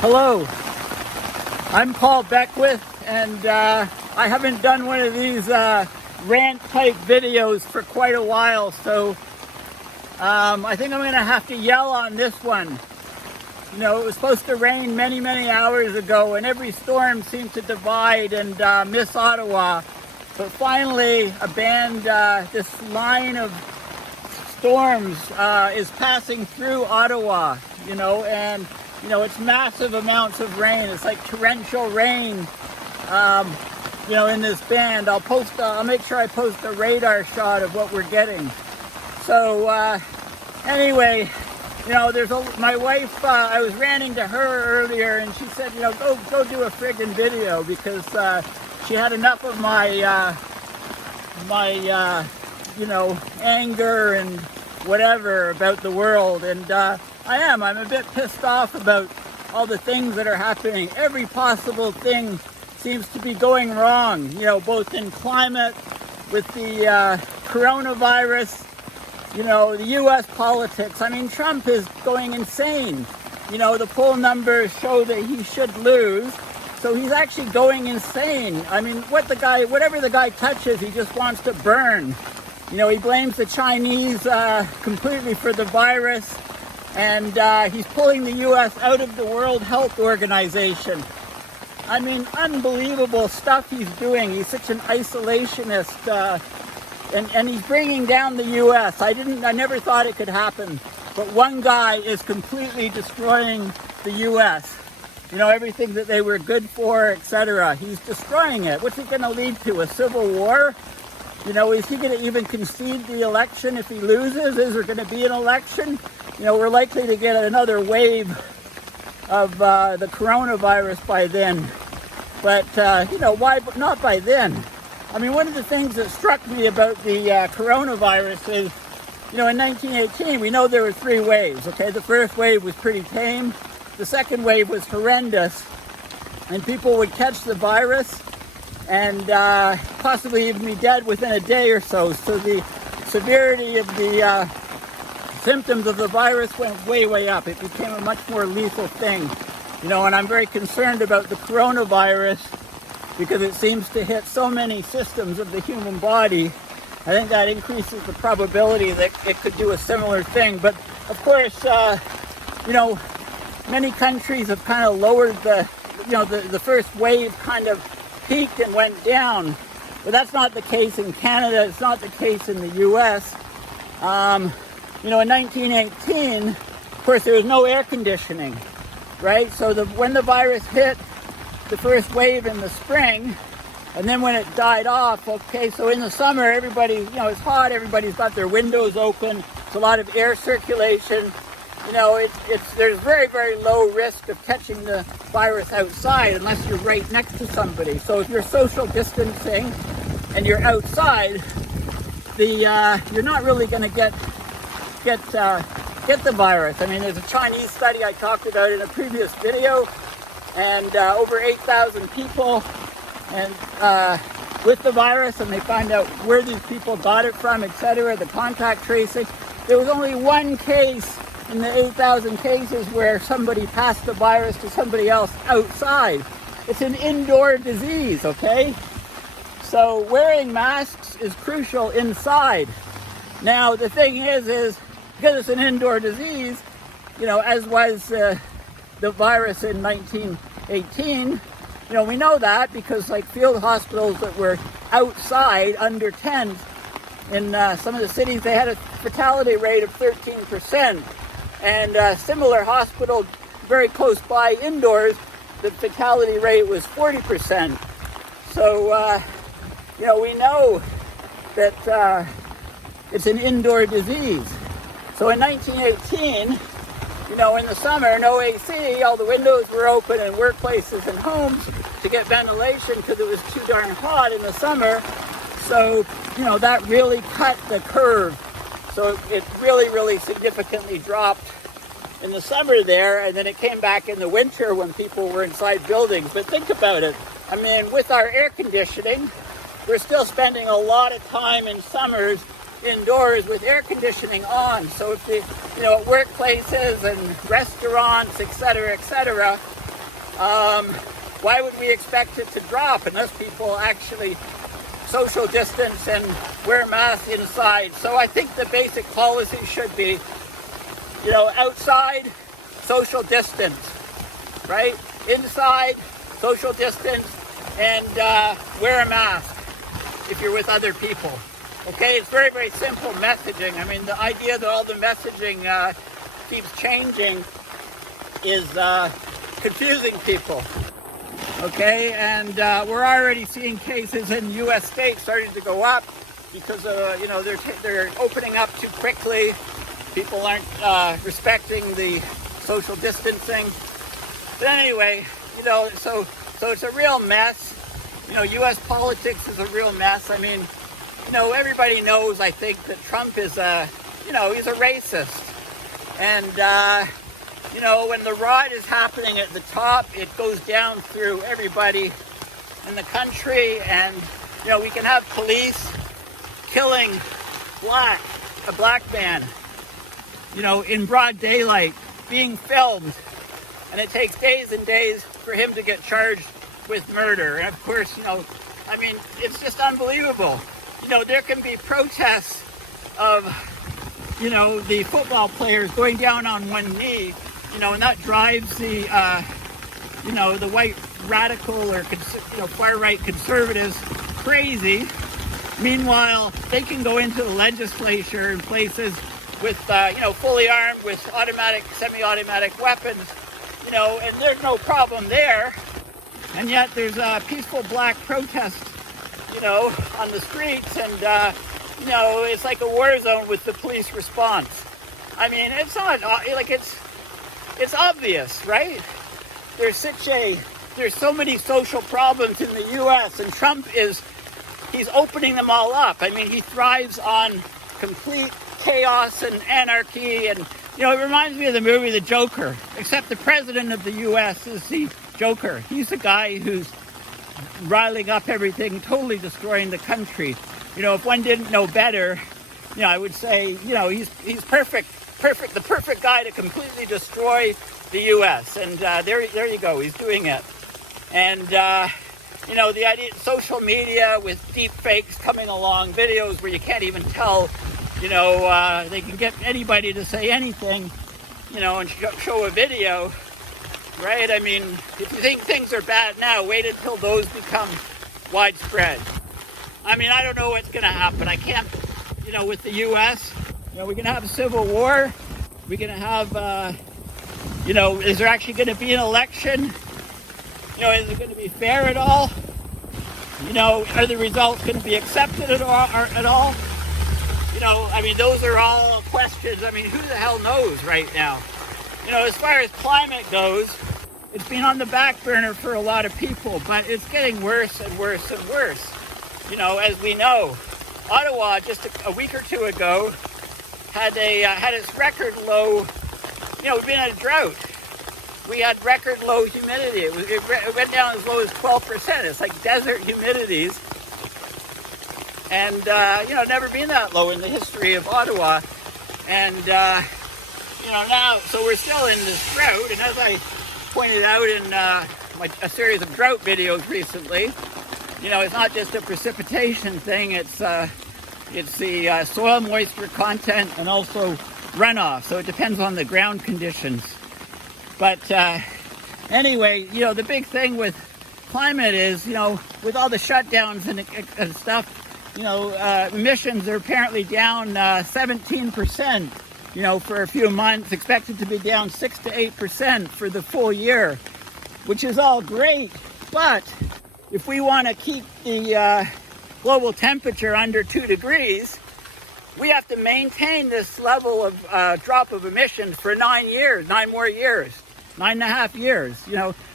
Hello, I'm Paul Beckwith, and I haven't done one of these rant type videos for quite a while, so I think I'm going to have to yell on this one. You know, it was supposed to rain many, many hours ago, and every storm seemed to divide and miss Ottawa. But finally, this line of storms is passing through Ottawa, and it's massive amounts of rain. It's like torrential rain, in this band. I'll make sure I post a radar shot of what we're getting. So, anyway, my wife, I was ranting to her earlier, and she said, go do a friggin' video, because she had enough of my anger and whatever about the world. And I'm a bit pissed off about all the things that are happening. Every possible thing seems to be going wrong, both in climate, with the coronavirus, the U.S. politics. I mean, Trump is going insane. The poll numbers show that he should lose. So he's actually going insane. I mean, whatever the guy touches, he just wants to burn. He blames the Chinese completely for the virus. And he's pulling the U.S. out of the World Health Organization. I mean, unbelievable stuff he's doing. He's such an isolationist. And he's bringing down the U.S. I never thought it could happen. But one guy is completely destroying the U.S. Everything that they were good for, etc. He's destroying it. What's it going to lead to? A civil war? Is he going to even concede the election if he loses? Is there going to be an election? We're likely to get another wave of the coronavirus by then. But, why not by then? I mean, one of the things that struck me about the coronavirus is, in 1918, we know there were 3 waves, okay? The first wave was pretty tame. The second wave was horrendous. And people would catch the virus and possibly even be dead within a day or so. So the severity of the symptoms of the virus went way, way up. It became a much more lethal thing. And I'm very concerned about the coronavirus because it seems to hit so many systems of the human body. I think that increases the probability that it could do a similar thing. But of course, many countries have kind of lowered the first wave kind of peaked and went down. But that's not the case in Canada. It's not the case in the U.S. In 1918, of course, there was no air conditioning, right? So when the virus hit the first wave in the spring, and then when it died off, okay, so in the summer, everybody, it's hot, everybody's got their windows open, it's a lot of air circulation. There's very, very low risk of catching the virus outside unless you're right next to somebody. So if you're social distancing and you're outside, you're not really going to get the virus. I mean, there's a Chinese study I talked about in a previous video, and over 8,000 people and with the virus, and they find out where these people got it from, etc., the contact tracing. There was only one case in the 8,000 cases where somebody passed the virus to somebody else outside. It's an indoor disease, okay? So wearing masks is crucial inside. Now, the thing is because it's an indoor disease, as was the virus in 1918, we know that because like field hospitals that were outside under tents in some of the cities, they had a fatality rate of 13%. And a similar hospital very close by indoors, the fatality rate was 40%. So, we know that it's an indoor disease. So in 1918, in the summer, no AC, all the windows were open in workplaces and homes to get ventilation because it was too darn hot in the summer. So, that really cut the curve. So it really, really significantly dropped in the summer there, and then it came back in the winter when people were inside buildings. But think about it. I mean, with our air conditioning, we're still spending a lot of time in summers indoors with air conditioning on. So if at workplaces and restaurants, etc., Why would we expect it to drop unless people actually social distance and wear masks inside? So I think the basic policy should be, outside, social distance, right? Inside, social distance, and wear a mask if you're with other people. Okay, it's very, very simple messaging. I mean, the idea that all the messaging keeps changing is confusing people. Okay, and we're already seeing cases in U.S. states starting to go up because they're opening up too quickly. People aren't respecting the social distancing. But anyway, so it's a real mess. U.S. politics is a real mess. I mean, everybody knows, I think, that Trump is he's a racist. And, when the rot is happening at the top, it goes down through everybody in the country. And, we can have police killing a black man, in broad daylight, being filmed. And it takes days and days for him to get charged with murder. And of course, it's just unbelievable. There can be protests of, the football players going down on one knee, and that drives the, the white radical or, far-right conservatives crazy. Meanwhile, they can go into the legislature in places with, fully armed with automatic, semi-automatic weapons, and there's no problem there. And yet there's a peaceful black protest, on the streets, and, it's like a war zone with the police response. I mean, it's not, it's obvious, right? There's so many social problems in the U.S., and Trump he's opening them all up. I mean, he thrives on complete chaos and anarchy, and, it reminds me of the movie The Joker, except the president of the U.S. is the Joker. He's the guy who's riling up everything, totally destroying the country. If one didn't know better, I would say, he's perfect, the perfect guy to completely destroy the U.S. And there you go, he's doing it. And, the idea, social media with deep fakes coming along, videos where you can't even tell, they can get anybody to say anything, and show a video. Right? I mean, if you think things are bad now, wait until those become widespread. I mean, I don't know what's going to happen. I can't, with the U.S., we're going to have a civil war. We're going to have, is there actually going to be an election? Is it going to be fair at all? Are the results going to be accepted at all? Those are all questions. I mean, who the hell knows right now? As far as climate goes, it's been on the back burner for a lot of people, but it's getting worse and worse and worse. As we know, Ottawa just a week or two ago had its record low. We've been in a drought. We had record low humidity. It went down as low as 12%. It's like desert humidities, and never been that low in the history of Ottawa. And now, so we're still in this drought, and as I pointed out in a series of drought videos recently, it's not just a precipitation thing, it's the soil moisture content and also runoff, so it depends on the ground conditions. But anyway, the big thing with climate is, with all the shutdowns and stuff, emissions are apparently down 17%. For a few months, expected to be down 6 to 8% for the full year, which is all great. But if we want to keep the global temperature under 2 degrees, we have to maintain this level of drop of emissions for 9 more years, 9.5 years.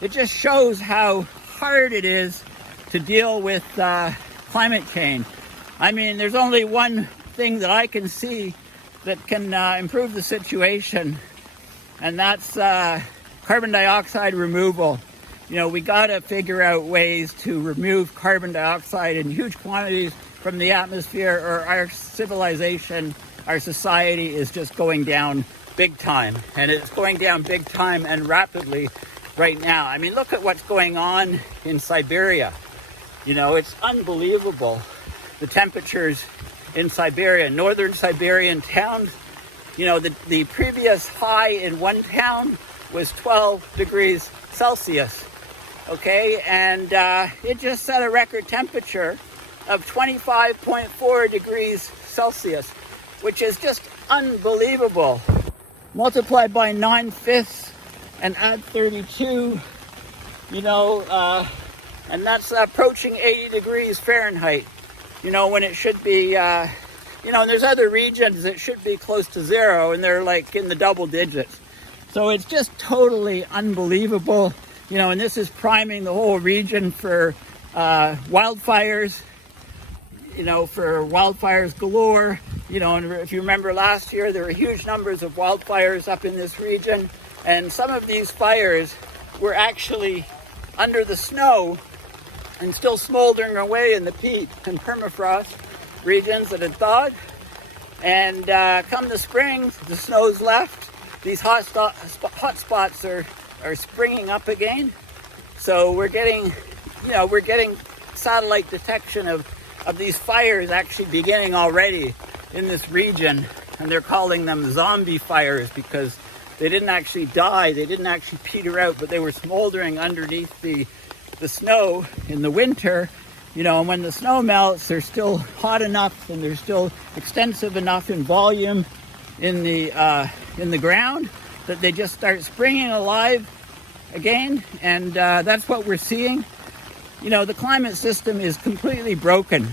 It just shows how hard it is to deal with climate change. I mean, there's only one thing that I can see that can improve the situation, and that's carbon dioxide removal. We got to figure out ways to remove carbon dioxide in huge quantities from the atmosphere, or our civilization, our society is just going down big time. And it's going down big time and rapidly. right now. I mean, look at what's going on in Siberia. You know, it's unbelievable. The temperatures in Siberia, northern Siberian towns, you know, the previous high in one town was 12 degrees Celsius. Okay, and it just set a record temperature of 25.4 degrees Celsius, which is just unbelievable. Multiply by 9/5 and add 32, you know, and that's approaching 80 degrees Fahrenheit, you know, when it should be, you know, and there's other regions that should be close to zero, and they're like in the double digits. So it's just totally unbelievable. You know, and this is priming the whole region for wildfires, you know, for wildfires galore. You know, and if you remember last year, there were huge numbers of wildfires up in this region. And some of these fires were actually under the snow and still smoldering away in the peat and permafrost regions that had thawed. And come the spring, the snow's left. These hot spots are springing up again. So we're getting, you know, we're getting satellite detection of these fires actually beginning already in this region. And they're calling them zombie fires because they didn't actually die, they didn't actually peter out, but they were smoldering underneath the snow in the winter. You know, and when the snow melts, they're still hot enough and they're still extensive enough in volume in the ground that they just start springing alive again, and that's what we're seeing. You know, the climate system is completely broken.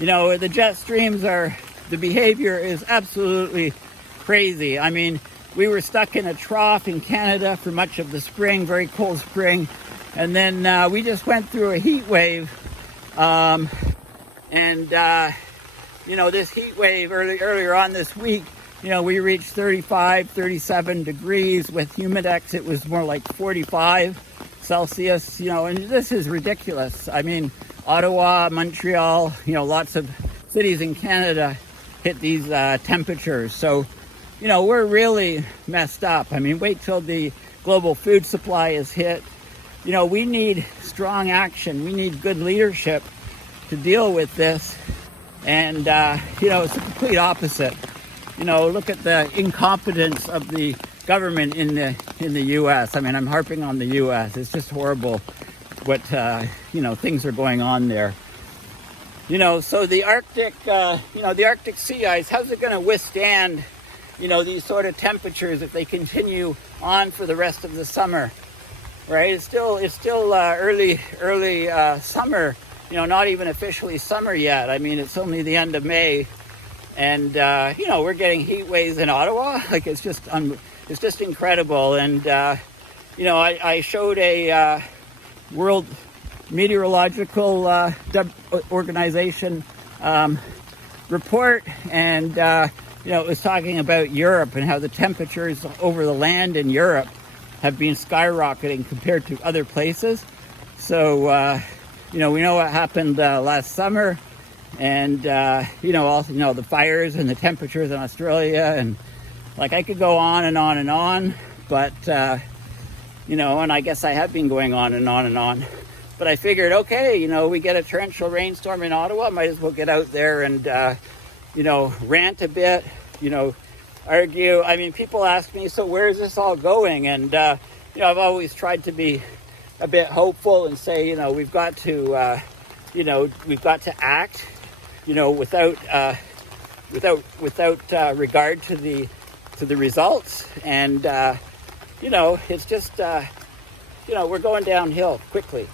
You know, the jet streams the behavior is absolutely crazy. I mean, we were stuck in a trough in Canada for much of the spring, very cold spring, and then we just went through a heat wave, you know, this heat wave earlier on this week, you know, we reached 35, 37 degrees. With humidex, it was more like 45 Celsius, you know, and this is ridiculous. I mean, Ottawa, Montreal, you know, lots of cities in Canada hit these temperatures. So, you know, we're really messed up. I mean, wait till the global food supply is hit. You know, we need strong action. We need good leadership to deal with this. And, you know, it's the complete opposite. You know, look at the incompetence of the government in the U.S. I mean, I'm harping on the U.S. It's just horrible what, you know, things are going on there. You know, so the Arctic, you know, the Arctic sea ice, how's it going to withstand, you know, these sort of temperatures if they continue on for the rest of the summer, right? It's still early summer, you know, not even officially summer yet. I mean, it's only the end of May. And, you know, we're getting heat waves in Ottawa. Like, it's just incredible. And, you know, I showed a World Meteorological Organization report, and, you know, it was talking about Europe and how the temperatures over the land in Europe have been skyrocketing compared to other places. So, you know, we know what happened last summer. And, you know, also, you know, the fires and the temperatures in Australia, and like I could go on and on and on, but, you know, and I guess I have been going on and on and on, but I figured, okay, you know, we get a torrential rainstorm in Ottawa, might as well get out there and, you know, rant a bit, you know, argue. I mean, people ask me, so where is this all going? And, you know, I've always tried to be a bit hopeful and say, you know, we've got to, you know, we've got to act, you know, without regard to the results. And you know, it's just you know, we're going downhill quickly,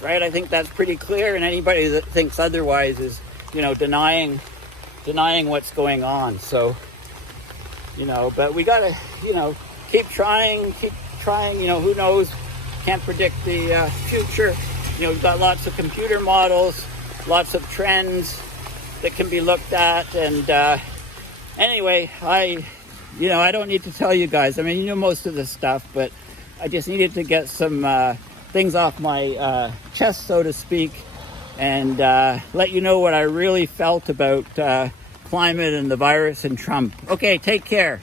right? I think that's pretty clear, and anybody that thinks otherwise is, you know, denying what's going on. So, you know, but we gotta, you know, keep trying, you know, who knows, can't predict the future. You know, we've got lots of computer models, lots of trends that can be looked at. And anyway, you know, I don't need to tell you guys. I mean, you know most of this stuff, but I just needed to get some things off my chest, so to speak, and let you know what I really felt about climate and the virus and Trump. Okay, take care.